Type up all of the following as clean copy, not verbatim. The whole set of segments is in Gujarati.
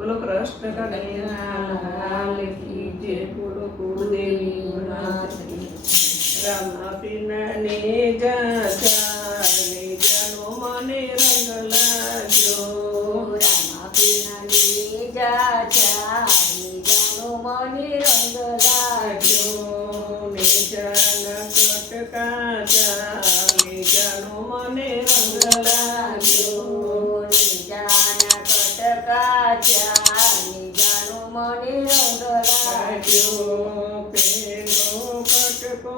બોલો કૃષ્ણ કનૈયા કી જય, બોલો કુળદેવી માત કી. રામા પીના ને જાચા ને જાનો મને રંગ લાગ્યો. રામા પીના ને જાચા ને જાનો મને રંગ લાગ્યો. ને જાના કટકાચા ને જાનો મને રંગ લાગ્યો. નિજાના કટકાચા નિજાનો મને રંગ લાગ્યો. પેલો કટકો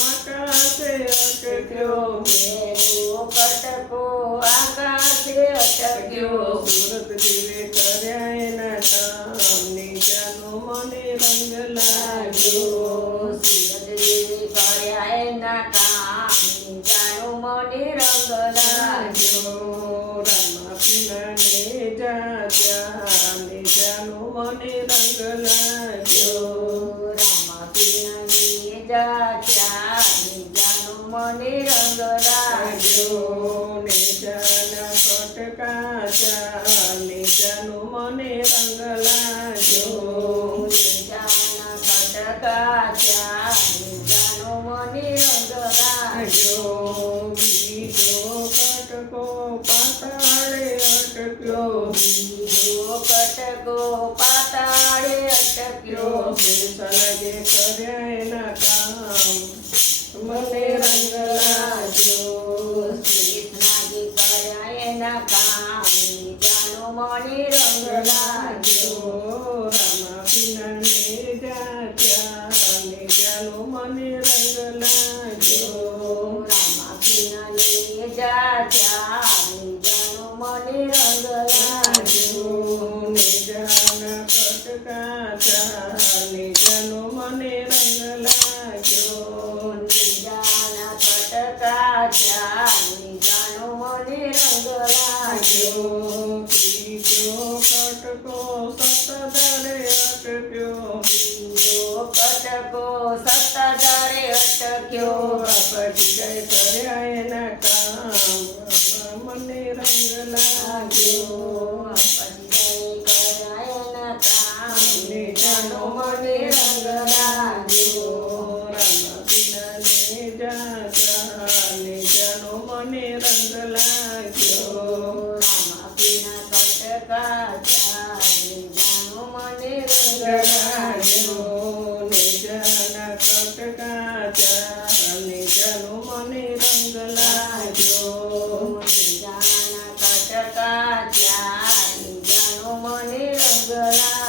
આકાશે અટક્યો. પેલો કટકો આકાશે અટક્યો. સુરત જીવે કર્યા એના કામ નીચાનો મને રંગ લાગ્યો. સુરત દેવી કર્યા એના કામ નિજાનો મને રંગ લાગ્યો. રામા પીના ને જાચા નીચાનો મને રંગ લાગ્યો. રામા પીના ને જાચા નિજાનો મને રંગ લાગ્યો. નીચાના કટકાચા નીચાનો મને રંગ લાગ્યો. નિજાના કટકાચા નિજાનો મને રંગ લાગ્યો. બીજો કટકો પાતાળે અટક્યો. બીજો કટકો પાતાળે અટક્યો. સલાગે કર્યા એના કામ મને રંગ લાગ્યો. શ્રીનાજી કર્યા એના કામ નિજાનો મને રંગ લાગ્યો. રામા પીના ને જાચા નીચાનો મને રંગ લાગ્યો. રામા પીના ને જાચા નિજાનો મને રંગ લાગ્યો. નિજાના કટકાચા નીચાનો મને રંગ લાગ્યો. નિજાના કટકાચા નિજાનો મને રંગ લાગ્યો. બીજો કટકો સતદરે અટક્યો. બીજો કટકો સત્તાધારે અટક્યો. બાપાજી જય કર્યા એના કામ મને રંગ લાગ્યો. નીચાનો મને રંગ લાગ્યો. રામા પીના ને જાચા નીચાનો મને રંગ લાગ્યો. રામા પીના કટકાચા નિજાનો મને રંગ લાગ્યો. નીચાના કટકાચા નીચાનો મને રંગ લાગ્યો. નિજાના કટકાચા નિજાનો મને રંગ લાગ્યો.